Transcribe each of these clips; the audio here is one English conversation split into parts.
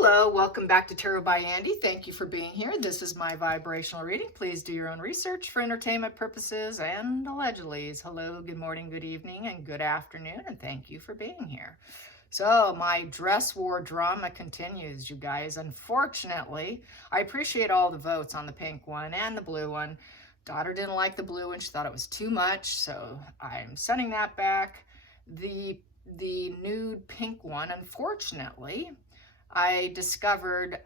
Hello, welcome back to Tarot by Andy. Thank you for being here. This is my vibrational reading. Please do your own research for entertainment purposes and allegedly. Hello, good morning, good evening, and good afternoon, and thank you for being here. So my dress war drama continues, you guys. Unfortunately, I appreciate all the votes on the pink one and the blue one. Daughter didn't like the blue one. She thought it was too much, so I'm sending that back. The nude pink one, unfortunately, I discovered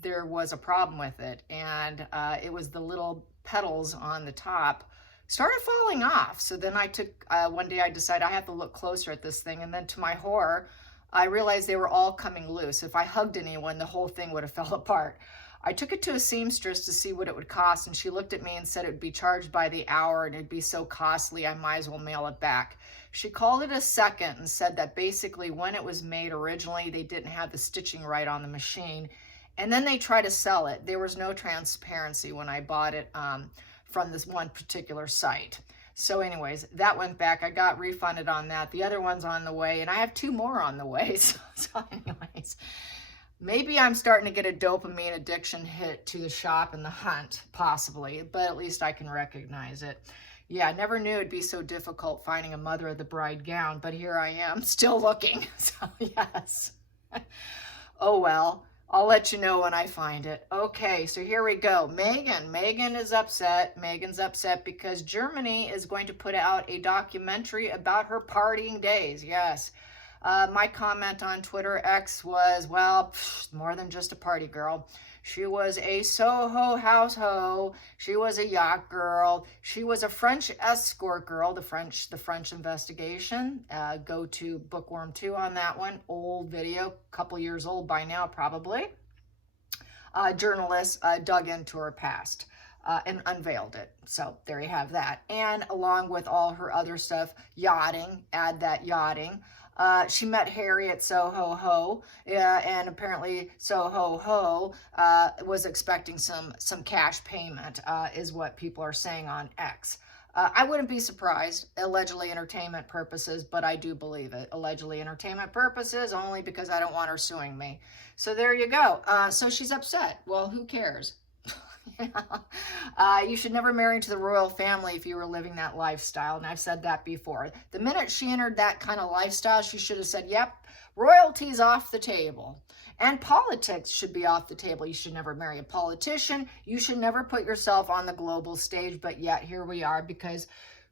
there was a problem with it, and it was the little petals on the top started falling off. So then I took, one day I decided I have to look closer at this thing, and then to my horror, I realized they were all coming loose. If I hugged anyone, the whole thing would have fell apart. I took it to a seamstress to see what it would cost, and she looked at me and said it would be charged by the hour and it'd be so costly I might as well mail it back. She called it a second and said that basically when it was made originally, they didn't have the stitching right on the machine. And then they tried to sell it. There was no transparency when I bought it from this one particular site. So anyways, that went back. I got refunded on that. The other one's on the way, and I have 2 more on the way. So anyways, maybe I'm starting to get a dopamine addiction hit to the shop and the hunt, possibly, but at least I can recognize it. Yeah, I never knew it'd be so difficult finding a mother of the bride gown, but here I am, still looking. So yes. Oh well, I'll let you know when I find it. Okay, so here we go. Megan is upset. Megan's upset because Germany is going to put out a documentary about her partying days. Yes. My comment on Twitter X was, well, more than just a party girl. She was a Soho house hoe. She was a yacht girl. She was a French escort girl, the French investigation. Go to Bookworm 2 on that one. Old video, couple years old by now probably. Journalists dug into her past and unveiled it. So there you have that. And along with all her other stuff, yachting, add that yachting. She met Harry at Soho Ho, and apparently Soho Ho was expecting some cash payment, is what people are saying on X. I wouldn't be surprised, allegedly entertainment purposes, but I do believe it. Allegedly entertainment purposes, only because I don't want her suing me. So there you go. So she's upset. Well, who cares? You should never marry into the royal family if you were living that lifestyle, and I've said that before. The minute she entered that kind of lifestyle, she should have said, yep, royalty's off the table. And politics should be off the table. You should never marry a politician. You should never put yourself on the global stage, but yet here we are because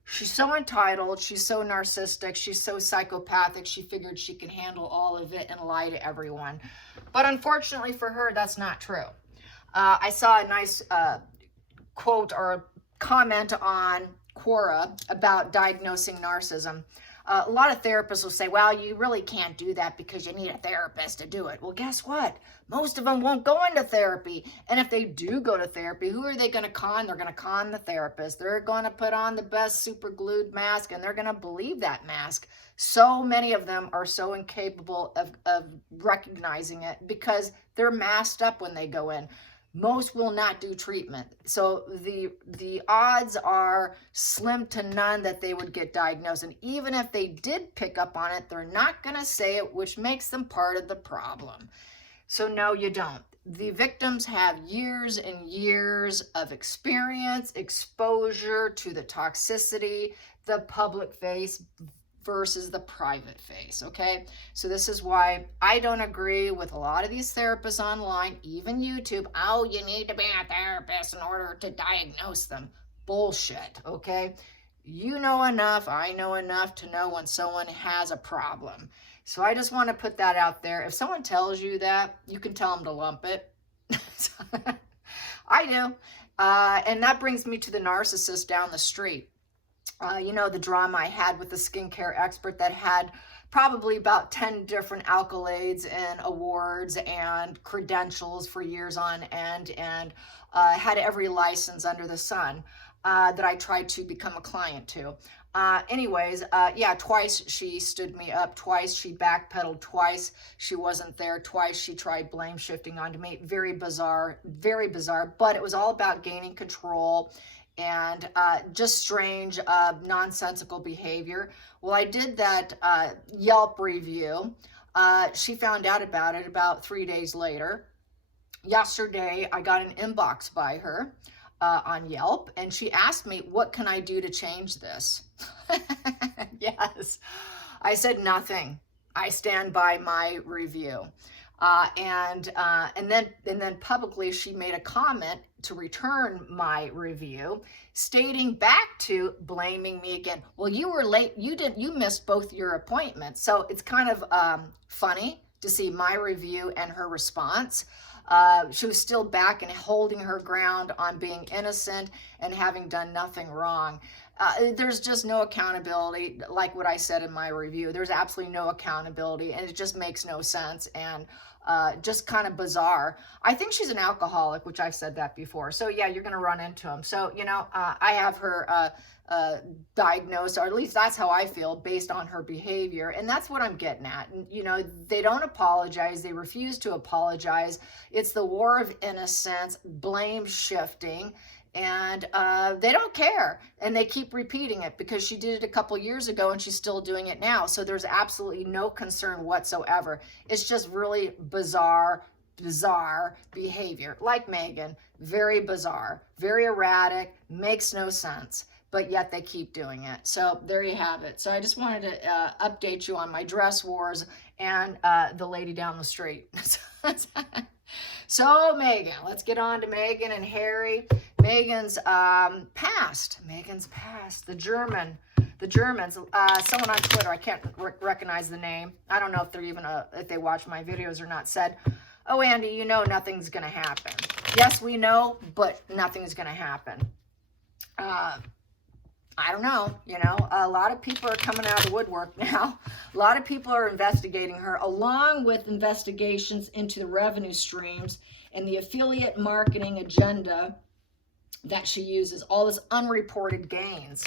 she's so entitled, she's so narcissistic, she's so psychopathic, she figured she could handle all of it and lie to everyone. But unfortunately for her, that's not true. I saw a nice quote or comment on Quora about diagnosing narcissism. A lot of therapists will say, well, you really can't do that because you need a therapist to do it. Well, guess what? Most of them won't go into therapy. And if they do go to therapy, who are they going to con? They're going to con the therapist. They're going to put on the best super glued mask, and they're going to believe that mask. So many of them are so incapable of recognizing it because they're masked up when they go in. Most will not do treatment. So the odds are slim to none that they would get diagnosed. And even if they did pick up on it, they're not going to say it, which makes them part of the problem. So no, you don't. The victims have years and years of experience, exposure to the toxicity, the public face versus the private face, okay? So this is why I don't agree with a lot of these therapists online, even YouTube. Oh, you need to be a therapist in order to diagnose them. Bullshit, okay? You know enough, I know enough to know when someone has a problem. So I just want to put that out there. If someone tells you that, you can tell them to lump it. I do. And that brings me to the narcissist down the street. You know, the drama I had with the skincare expert that had probably about 10 different accolades and awards and credentials for years on end, and had every license under the sun that I tried to become a client to. Yeah, twice she stood me up, twice she backpedaled, twice she wasn't there, twice she tried blame shifting onto me. Very bizarre, but it was all about gaining control and just strange, nonsensical behavior. Well, I did that Yelp review She found out about it about 3 days later. Yesterday, I got an inbox by her on Yelp, and she asked me, what can I do to change this? Yes. I said, nothing. I stand by my review. And then publicly, she made a comment to return my review, stating back to blaming me again. Well, you were late. You missed both your appointments. So it's kind of funny to see my review and her response. She was still back and holding her ground on being innocent and having done nothing wrong. There's just no accountability, like what I said in my review. There's absolutely no accountability, and it just makes no sense, and just kind of bizarre. I think she's an alcoholic, which I've said that before. So yeah, you're going to run into them. So, you know, I have her diagnosed, or at least that's how I feel based on her behavior. And that's what I'm getting at. And, you know, they don't apologize. They refuse to apologize. It's the war of innocence, blame shifting. And they don't care, and they keep repeating it because she did it a couple years ago and she's still doing it now. So there's absolutely no concern whatsoever. It's just really bizarre behavior. Like Megan, very bizarre, very erratic, makes no sense, but yet they keep doing it. So there you have it. So I just wanted to update you on my dress wars and the lady down the street. So Megan, let's get on to Megan and Harry. Megan's past. The Germans. Someone on Twitter, I can't recognize the name. I don't know if they're even if they watch my videos or not. Said, "Oh, Andy, you know nothing's going to happen." Yes, we know, but nothing's going to happen. I don't know, you know, a lot of people are coming out of the woodwork now. A lot of people are investigating her, along with investigations into the revenue streams and the affiliate marketing agenda that she uses. All this unreported gains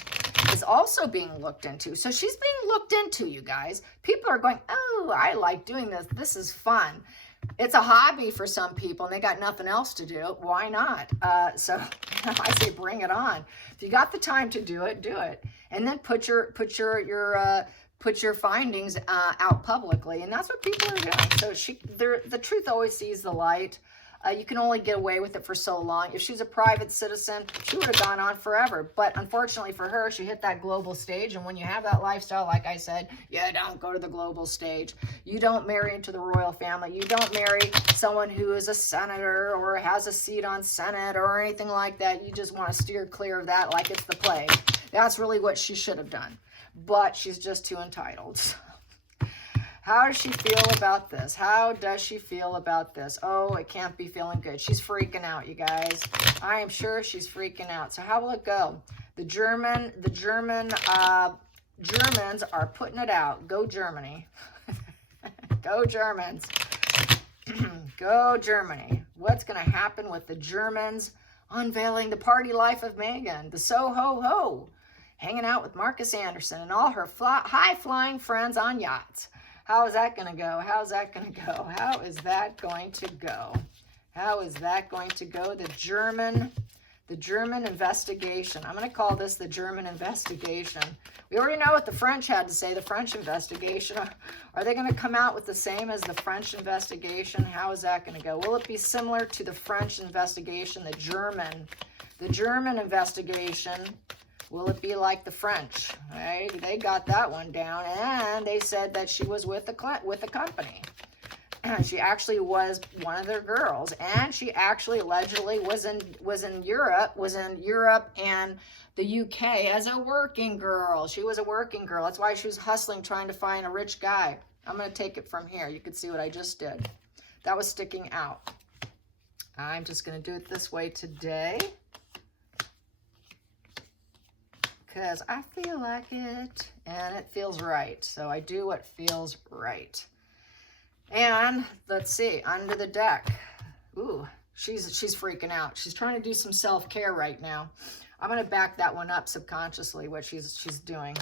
is also being looked into. So she's being looked into, you guys. People are going, oh, I like doing this. This is fun. It's a hobby for some people, and they got nothing else to do. Why not? So I say bring it on. If you got the time to do it, and then put your findings out publicly, and that's what people are doing. So the truth always sees the light. You can only get away with it for so long. If she's a private citizen, she would have gone on forever. But unfortunately for her, she hit that global stage. And when you have that lifestyle, like I said, you don't go to the global stage. You don't marry into the royal family. You don't marry someone who is a senator or has a seat on Senate or anything like that. You just want to steer clear of that like it's the plague. That's really what she should have done. But she's just too entitled. How does she feel about this? How does she feel about this? Oh, it can't be feeling good. She's freaking out, you guys. I am sure she's freaking out. So how will it go? The Germans are putting it out. Go Germany. Go Germans. Go Germany. What's going to happen with the Germans unveiling the party life of Meghan? The so-ho-ho. Hanging out with Marcus Anderson and all her high-flying friends on yachts. How is that going to go? How's that going to go? How is that going to go? How is that going to go? The German investigation. I'm going to call this the German investigation. We already know what the French had to say, the French investigation. Are they going to come out with the same as the French investigation? How is that going to go? Will it be similar to the French investigation, the German investigation? Will it be like the French? Right? They got that one down, and they said that she was with the company. She actually was one of their girls, and she actually allegedly was in Europe and the UK as a working girl. She was a working girl. That's why she was hustling, trying to find a rich guy. I'm going to take it from here. You can see what I just did. That was sticking out. I'm just going to do it this way today, because I feel like it, and it feels right. So I do what feels right. And let's see, under the deck. Ooh, she's freaking out. She's trying to do some self-care right now. I'm going to back that one up subconsciously, what she's doing.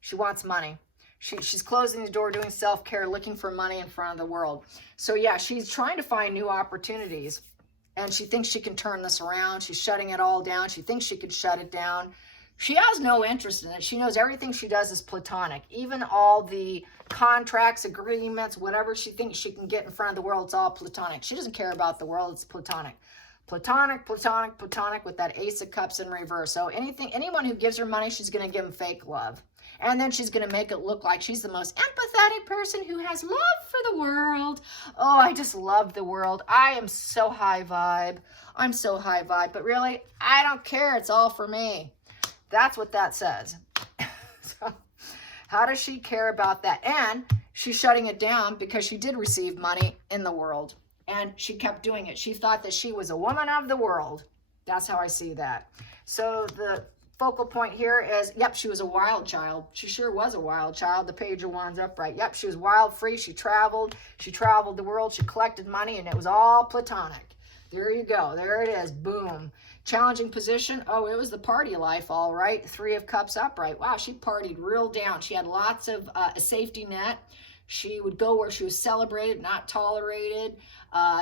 She wants money. She's closing the door, doing self-care, looking for money in front of the world. So yeah, she's trying to find new opportunities, and she thinks she can turn this around. She's shutting it all down. She thinks she could shut it down. She has no interest in it. She knows everything she does is platonic. Even all the contracts, agreements, whatever she thinks she can get in front of the world, it's all platonic. She doesn't care about the world. It's platonic. Platonic, platonic, platonic with that Ace of Cups in reverse. So anyone who gives her money, she's going to give them fake love. And then she's going to make it look like she's the most empathetic person who has love for the world. Oh, I just love the world. I am so high vibe. I'm so high vibe. But really, I don't care. It's all for me. That's what that says. So how does she care about that? And she's shutting it down because she did receive money in the world. And she kept doing it. She thought that she was a woman of the world. That's how I see that. So the focal point here is, yep, she was a wild child. She sure was a wild child. The page of wands upright. Yep, she was wild, free. She traveled the world. She collected money, and it was all platonic. There you go. There it is. Boom. Challenging position. Oh, it was the party life, all right. 3 of Cups upright. Wow, she partied real down. She had lots of a safety net. She would go where she was celebrated, not tolerated.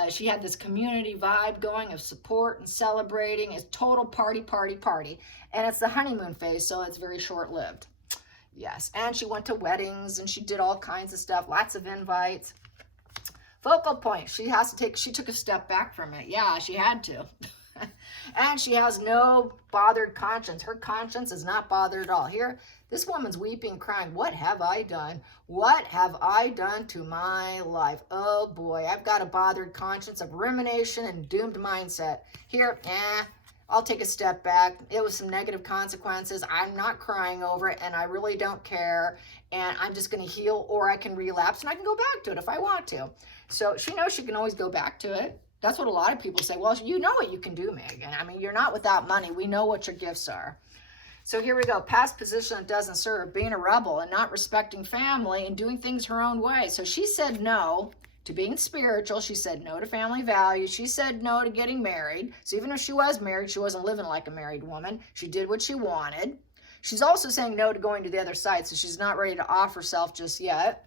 She had this community vibe going of support and celebrating. It's total party, party, party. And it's the honeymoon phase, so it's very short-lived. Yes, and she went to weddings, and she did all kinds of stuff, lots of invites. Focal point, she took a step back from it. Yeah, she had to. And she has no bothered conscience. Her conscience is not bothered at all. Here, this woman's weeping, crying. What have I done? What have I done to my life? Oh boy, I've got a bothered conscience of rumination and doomed mindset. Here, I'll take a step back. It was some negative consequences. I'm not crying over it, and I really don't care. And I'm just going to heal, or I can relapse, and I can go back to it if I want to. So she knows she can always go back to it. That's what a lot of people say. Well, you know what you can do, Megan. I mean, you're not without money. We know what your gifts are. So here we go. Past position that doesn't serve, being a rebel and not respecting family and doing things her own way. So she said no to being spiritual. She said no to family values. She said no to getting married. So even if she was married, she wasn't living like a married woman. She did what she wanted. She's also saying no to going to the other side. So she's not ready to off herself just yet.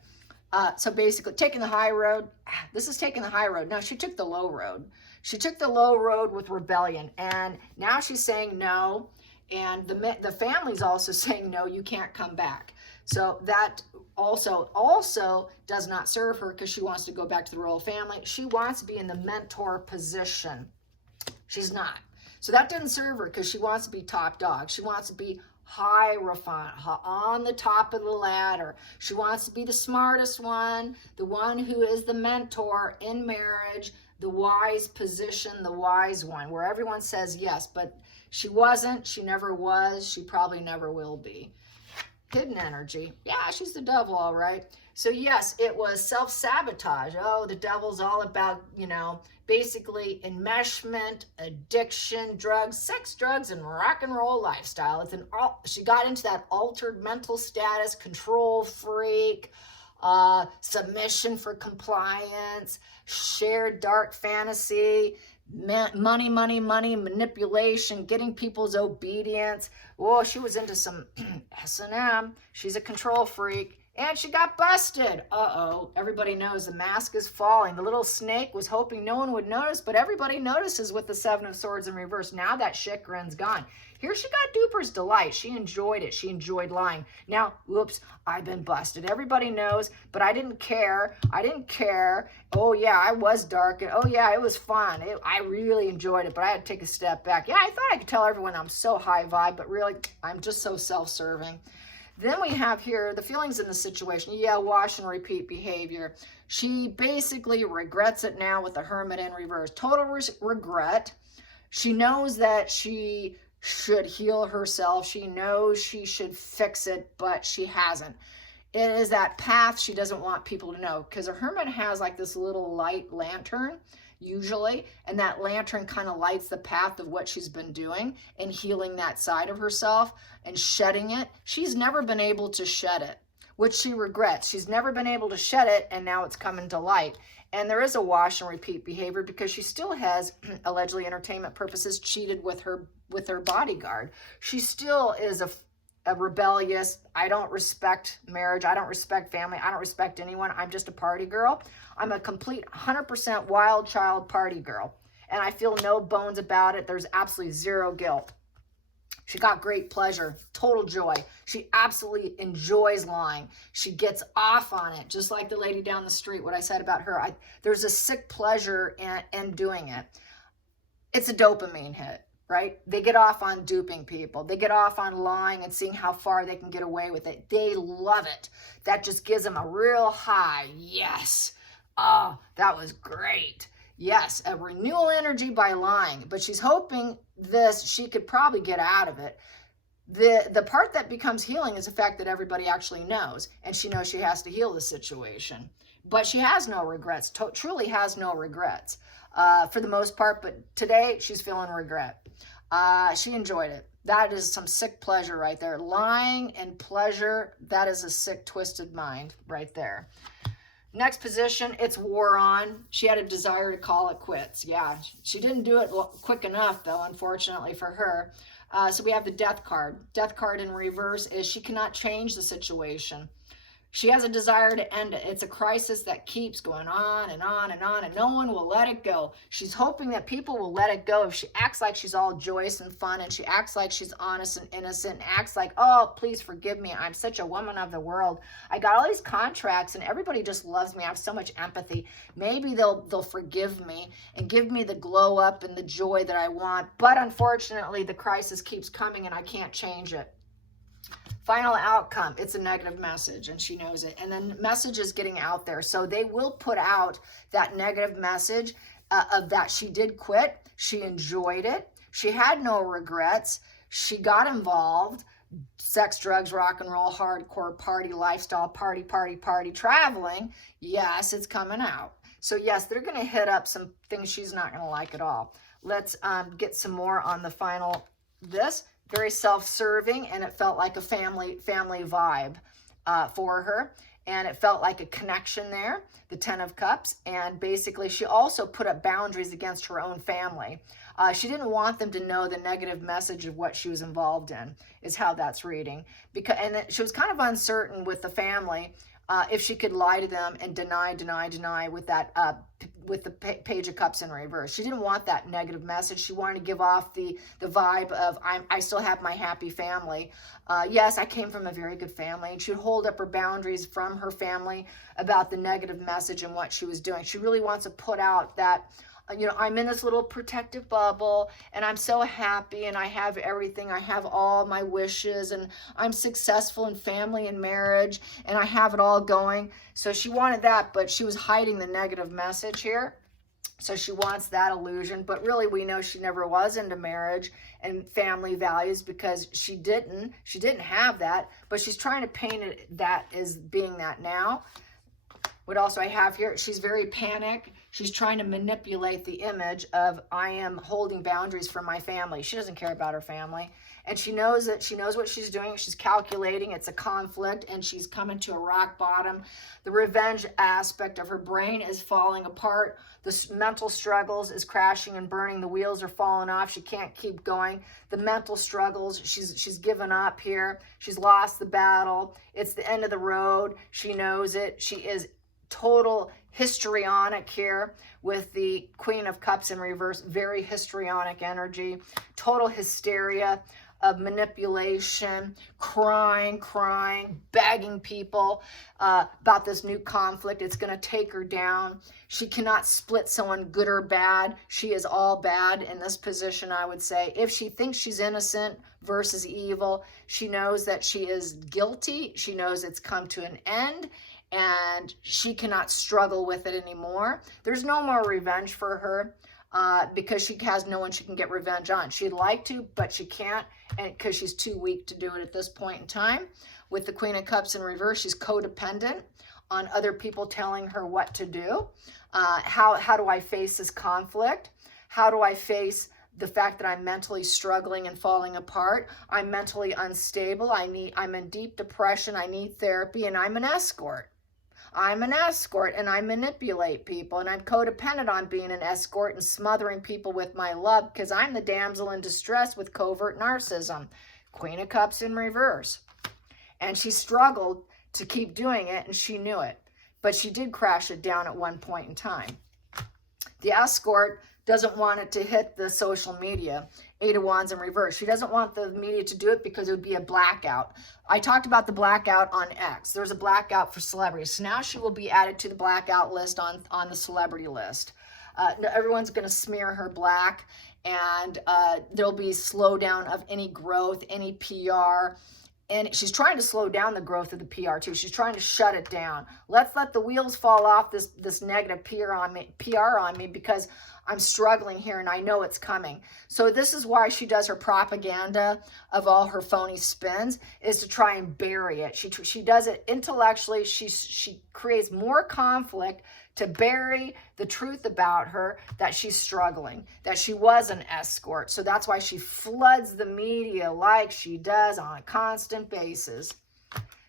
So basically, taking the high road. This is taking the high road. No, she took the low road. She took the low road with rebellion. And now she's saying no. And the family's also saying, no, you can't come back. So that also does not serve her because she wants to go back to the royal family. She wants to be in the mentor position. She's not. So that doesn't serve her because she wants to be top dog. She wants to be high refined, on the top of the ladder. She wants to be the smartest one, the one who is the mentor in marriage, the wise position, the wise one, where everyone says yes, but she wasn't, she never was, she probably never will be. Hidden energy. Yeah, she's the devil, all right. So yes, it was self-sabotage. Oh, the devil's all about, basically enmeshment, addiction, drugs, sex, drugs, and rock and roll lifestyle. She got into that altered mental status, control freak, submission for compliance, shared dark fantasy, money, manipulation, getting people's obedience. Oh, she was into some S&M. She's a control freak. And she got busted. Uh-oh. Everybody knows the mask is falling. The little snake was hoping no one would notice, but everybody notices with the 7 of Swords in reverse. Now that chagrin's gone. Here she got duper's delight. She enjoyed it. She enjoyed lying. Now, whoops, I've been busted. Everybody knows, but I didn't care. I didn't care. Oh, yeah, I was dark. Oh, yeah, it was fun. I really enjoyed it, but I had to take a step back. Yeah, I thought I could tell everyone I'm so high vibe, but really, I'm just so self-serving. Then we have here the feelings in the situation. Yeah, wash and repeat behavior. She basically regrets it now with the Hermit in reverse. Total regret. She knows that she should heal herself. She knows she should fix it, but she hasn't. It is that path she doesn't want people to know, because a Hermit has like this little light lantern usually, and that lantern kind of lights the path of what she's been doing and healing that side of herself and shedding it. She's never been able to shed it, which she regrets. She's never been able to shed it, and now it's coming to light. And there is a wash and repeat behavior because she still has, allegedly entertainment purposes, cheated with her bodyguard. She still is a rebellious, I don't respect marriage, I don't respect family, I don't respect anyone, I'm just a party girl. I'm a complete 100% wild child party girl, and I feel no bones about it. There's absolutely zero guilt. She got great pleasure, total joy. She absolutely enjoys lying. She gets off on it, just like the lady down the street, what I said about her. There's a sick pleasure in doing it. It's a dopamine hit, right? They get off on duping people. They get off on lying and seeing how far they can get away with it. They love it. That just gives them a real high. Yes. Oh, that was great. Yes, a renewal energy by lying. But she's hoping she could probably get out of it. The part that becomes healing is the fact that everybody actually knows, and she knows she has to heal the situation. But she has no regrets, truly has no regrets for the most part. But today she's feeling regret. She enjoyed it. That is some sick pleasure right there. Lying and pleasure, that is a sick, twisted mind right there. Next position, it's war on. She had a desire to call it quits. Yeah, she didn't do it quick enough, though, unfortunately for her. So we have the death card. Death card in reverse is she cannot change the situation. She has a desire to end it. It's a crisis that keeps going on and on and on, and no one will let it go. She's hoping that people will let it go. If she acts like she's all joyous and fun, and she acts like she's honest and innocent, and acts like, oh, please forgive me, I'm such a woman of the world. I got all these contracts, and everybody just loves me. I have so much empathy. Maybe they'll forgive me and give me the glow up and the joy that I want. But unfortunately, the crisis keeps coming, and I can't change it. Final outcome, it's a negative message, and she knows it. And then message is getting out there. So they will put out that negative message of that she did quit. She enjoyed it. She had no regrets. She got involved. Sex, drugs, rock and roll, hardcore party lifestyle, party, traveling. Yes, it's coming out. So yes, they're going to hit up some things she's not going to like at all. Let's get some more on the final this. Very self-serving, and it felt like a family vibe for her, and it felt like a connection there, the 10 of Cups. And basically she also put up boundaries against her own family. She didn't want them to know the negative message of what she was involved in, is how that's reading. And she was kind of uncertain with the family if she could lie to them and deny with that with the Page of Cups in reverse. She didn't want that negative message. She wanted to give off the vibe of, I still have my happy family. Yes, I came from a very good family. And she would hold up her boundaries from her family about the negative message and what she was doing. She really wants to put out that, I'm in this little protective bubble, and I'm so happy, and I have everything. I have all my wishes, and I'm successful in family and marriage, and I have it all going. So she wanted that, but she was hiding the negative message here. So she wants that illusion, but really we know she never was into marriage and family values, because she didn't have that, but she's trying to paint it that as being that now. What else I have here? She's very panicked. She's trying to manipulate the image of, I am holding boundaries for my family. She doesn't care about her family. And she knows that she knows what she's doing. She's calculating. It's a conflict, and she's coming to a rock bottom. The revenge aspect of her brain is falling apart. The mental struggles is crashing and burning. The wheels are falling off. She can't keep going. The mental struggles, she's given up here. She's lost the battle. It's the end of the road. She knows it. She is total histrionic here with the Queen of Cups in reverse. Very histrionic energy, total hysteria of manipulation, crying, begging people about this new conflict. It's going to take her down. She cannot split someone good or bad. She is all bad in this position, I would say. If she thinks she's innocent versus evil, she knows that she is guilty. She knows it's come to an end, and she cannot struggle with it anymore. There's no more revenge for her because she has no one she can get revenge on. She'd like to, but she can't, and because she's too weak to do it at this point in time. With the Queen of Cups in reverse, she's codependent on other people telling her what to do. How do I face this conflict? How do I face the fact that I'm mentally struggling and falling apart? I'm mentally unstable. I'm in deep depression. I need therapy, and I'm an escort. I'm an escort, and I manipulate people, and I'm codependent on being an escort and smothering people with my love, because I'm the damsel in distress with covert narcissism. Queen of Cups in reverse. And she struggled to keep doing it, and she knew it. But she did crash it down at one point in time. The escort doesn't want it to hit the social media. Eight of Wands in reverse. She doesn't want the media to do it because it would be a blackout. I talked about the blackout on X. There's a blackout for celebrities. So now she will be added to the blackout list on the celebrity list. Everyone's going to smear her black, and there'll be slowdown of any growth, any PR. And she's trying to slow down the growth of the PR too. She's trying to shut it down. Let's let the wheels fall off this negative PR on me because I'm struggling here and I know it's coming. So this is why she does her propaganda of all her phony spins, is to try and bury it. She does it intellectually. She creates more conflict to bury the truth about her, that she's struggling, that she was an escort. So that's why she floods the media like she does on a constant basis.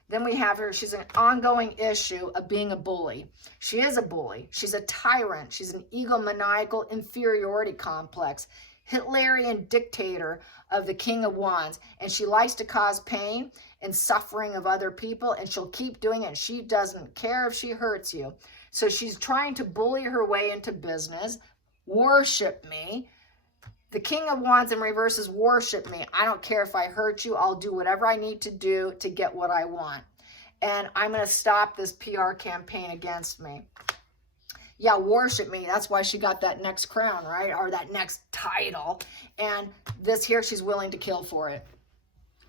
Then we have her, she's an ongoing issue of being a bully. She is a bully. She's a tyrant. She's an egomaniacal inferiority complex, Hitlerian dictator of the King of Wands. And she likes to cause pain and suffering of other people, and she'll keep doing it. She doesn't care if she hurts you. So she's trying to bully her way into business. Worship me. The King of Wands in reverse is worship me. I don't care if I hurt you. I'll do whatever I need to do to get what I want. And I'm going to stop this PR campaign against me. Yeah, worship me. That's why she got that next crown, right? Or that next title. And this here, she's willing to kill for it.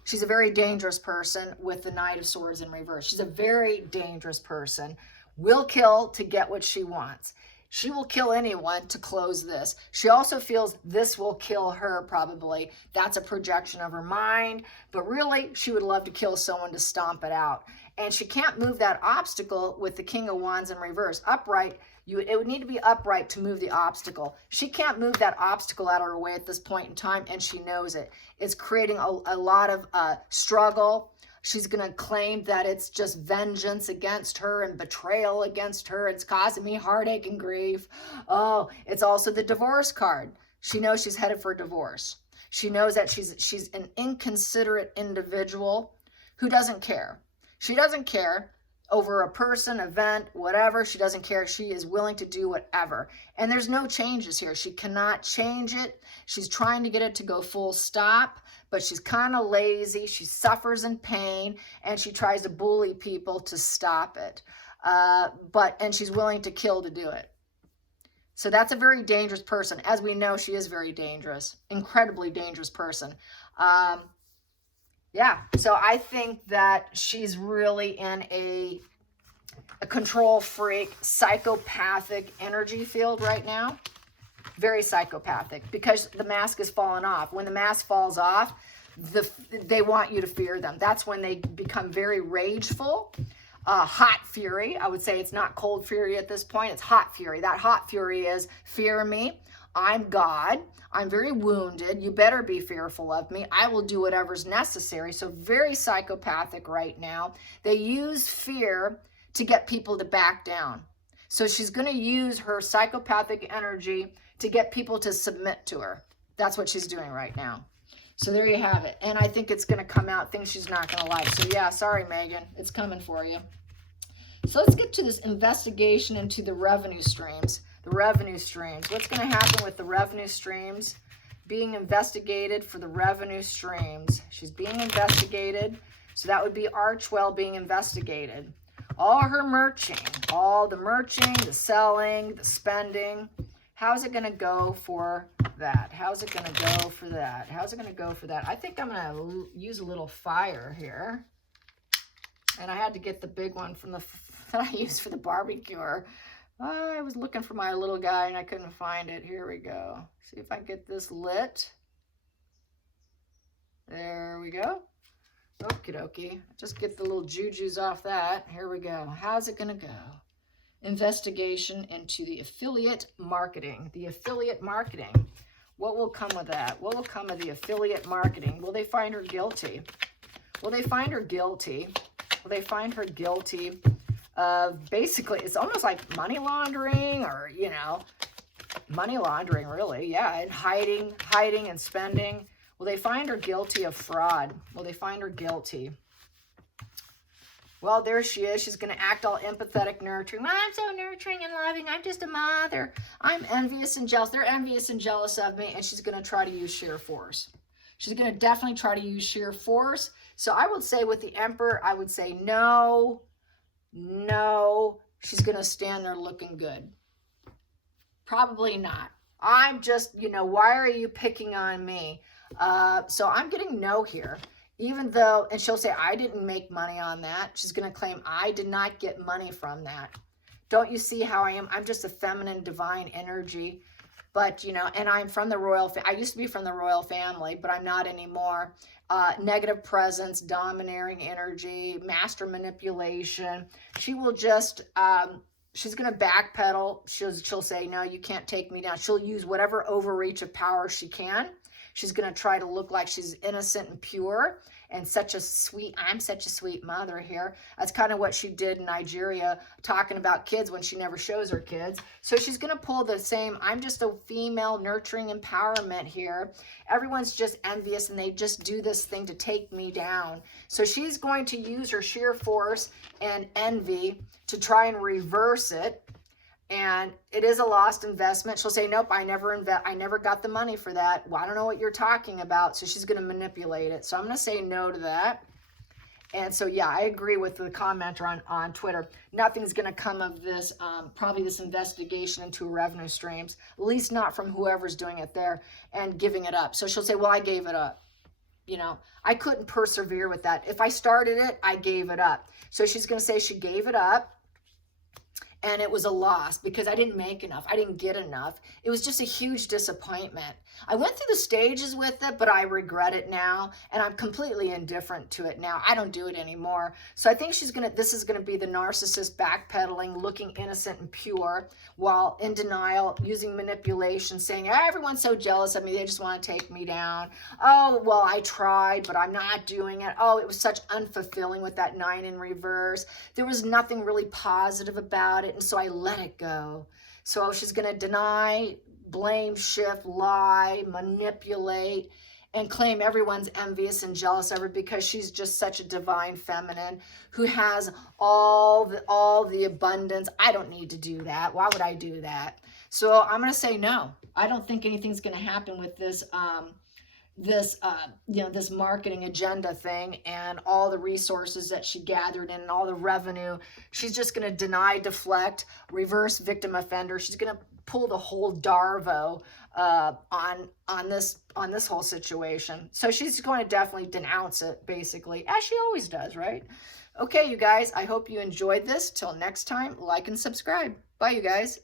She's a very dangerous person with the Knight of Swords in reverse. She's a very dangerous person. Will kill to get what she wants. She will kill anyone to close this. She also feels this will kill her probably. That's a projection of her mind. But really, she would love to kill someone to stomp it out. And she can't move that obstacle with the King of Wands in reverse. Upright, it would need to be upright to move the obstacle. She can't move that obstacle out of her way at this point in time, and she knows it. It's creating a lot of struggle. She's going to claim that it's just vengeance against her and betrayal against her. It's causing me heartache and grief. Oh, it's also the divorce card. She knows she's headed for divorce. She knows that she's an inconsiderate individual who doesn't care. She doesn't care over a person, event, whatever. She doesn't care. She is willing to do whatever. And there's no changes here. She cannot change it. She's trying to get it to go full stop, but she's kind of lazy. She suffers in pain, and she tries to bully people to stop it. And she's willing to kill to do it. So that's a very dangerous person. As we know, she is very dangerous, incredibly dangerous person. Yeah, so I think that she's really in a control freak, psychopathic energy field right now. Very psychopathic, because the mask is falling off. When the mask falls off, they want you to fear them. That's when they become very rageful. Hot fury. I would say it's not cold fury at this point. It's hot fury. That hot fury is fear me. I'm God. I'm very wounded. You better be fearful of me. I will do whatever's necessary. So very psychopathic right now. They use fear to get people to back down. So she's going to use her psychopathic energy to get people to submit to her. That's what she's doing right now. So there you have it. And I think it's going to come out things she's not going to like. So yeah, sorry, Megan. It's coming for you. So let's get to this investigation into the revenue streams. The revenue streams. What's going to happen with the revenue streams? Being investigated for the revenue streams. She's being investigated. So that would be Archwell being investigated. All her merching, all the merching, the selling, the spending. How's it going to go for that? How's it going to go for that? How's it going to go for that? I think I'm going to use a little fire here. And I had to get the big one from that I used for the barbecue. I was looking for my little guy and I couldn't find it. Here we go. See if I can get this lit. There we go. Okie dokie. Just get the little jujus off that. Here we go. How's it going to go? Investigation into the affiliate marketing. The affiliate marketing. What will come with that? What will come of the affiliate marketing? Will they find her guilty? Will they find her guilty? Will they find her guilty of basically, it's almost like money laundering, or, you know, money laundering really, yeah, and hiding and spending. Will they find her guilty of fraud? Will they find her guilty? Well, there she is. She's going to act all empathetic, nurturing. I'm so nurturing and loving. I'm just a mother. I'm envious and jealous. They're envious and jealous of me. And she's going to try to use sheer force. She's going to definitely try to use sheer force. So I would say with the Emperor, I would say no, no. She's going to stand there looking good. Probably not. I'm just, why are you picking on me? So I'm getting no here. Even though, and she'll say, I didn't make money on that. She's going to claim, I did not get money from that. Don't you see how I am? I'm just a feminine, divine energy. But, and I'm from the royal, I used to be from the royal family, but I'm not anymore. Negative presence, domineering energy, master manipulation. She will just, she's going to backpedal. She'll say, no, you can't take me down. She'll use whatever overreach of power she can. She's going to try to look like she's innocent and pure and I'm such a sweet mother here. That's kind of what she did in Nigeria, talking about kids when she never shows her kids. So she's going to pull the same, I'm just a female nurturing empowerment here. Everyone's just envious and they just do this thing to take me down. So she's going to use her sheer force and envy to try and reverse it. And it is a lost investment. She'll say, nope, I never got the money for that. Well, I don't know what you're talking about. So she's going to manipulate it. So I'm going to say no to that. And so, yeah, I agree with the commenter on Twitter. Nothing's going to come of this, probably this investigation into revenue streams, at least not from whoever's doing it there and giving it up. So she'll say, well, I gave it up. I couldn't persevere with that. If I started it, I gave it up. So she's going to say she gave it up. And it was a loss because I didn't make enough. I didn't get enough. It was just a huge disappointment. I went through the stages with it, but I regret it now. And I'm completely indifferent to it now. I don't do it anymore. So I think this is going to be the narcissist backpedaling, looking innocent and pure while in denial, using manipulation, saying, everyone's so jealous of me. They just want to take me down. Oh, well, I tried, but I'm not doing it. Oh, it was such unfulfilling with that 9 in reverse. There was nothing really positive about it. And so I let it go. So she's going to deny, blame, shift, lie, manipulate, and claim everyone's envious and jealous of her because she's just such a divine feminine who has all the abundance. I don't need to do that. Why would I do that? So I'm going to say no. I don't think anything's going to happen with this this marketing agenda thing and all the resources that she gathered in and all the revenue. She's just going to deny, deflect, reverse victim offender. She's going to pull the whole Darvo on this whole situation. So she's going to definitely denounce it, basically, as she always does, right? Okay, you guys, I hope you enjoyed this. Till next time, like and subscribe. Bye, you guys.